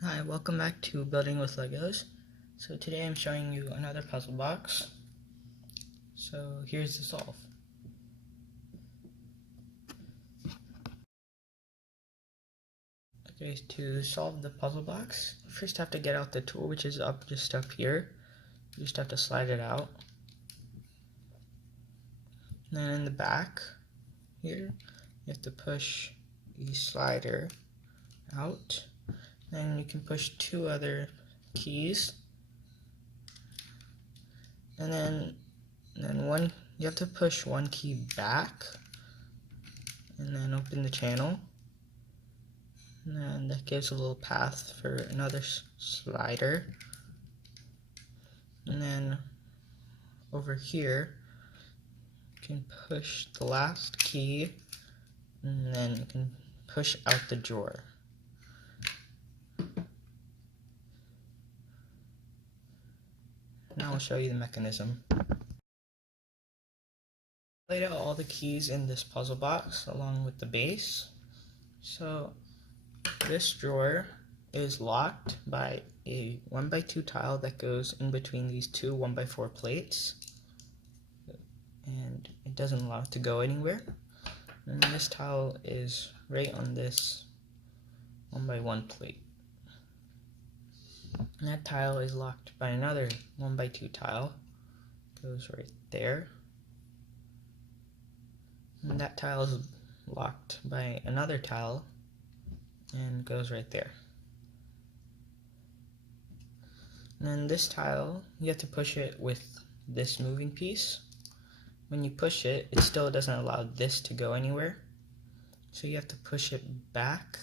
Hi, welcome back to Building with Legos. So today I'm showing you another puzzle box. So here's the solve. Okay, to solve the puzzle box, you first have to get out the tool, which is just up here. You just have to slide it out. And then in the back here, you have to push the slider out. Then you can push two other keys. And then you have to push one key back and then open the channel. And that gives a little path for another slider. And then over here, you can push the last key, and then you can push out the drawer. Now I'll show you the mechanism. I laid out all the keys in this puzzle box along with the base. So this drawer is locked by a 1x2 tile that goes in between these two 1x4 plates, and it doesn't allow it to go anywhere. And this tile is right on this 1x1 plate. And that tile is locked by another 1x2 tile, goes right there. And that tile is locked by another tile and goes right there. And then this tile, you have to push it with this moving piece. When you push it, it still doesn't allow this to go anywhere. So you have to push it back,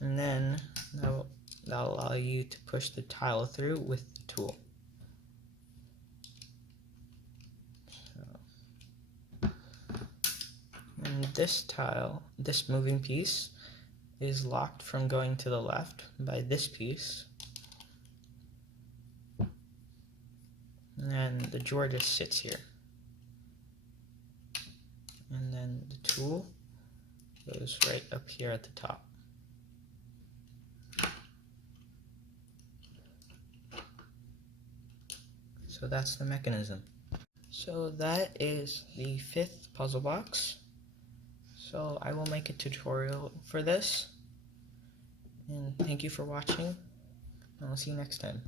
and then that'll allow you to push the tile through with the tool. And this tile, this moving piece, is locked from going to the left by this piece. And then the drawer just sits here. And then the tool goes right up here at the top. So that's the mechanism. So that is the 5th puzzle box. So I will make a tutorial for this. And thank you for watching. And I'll see you next time.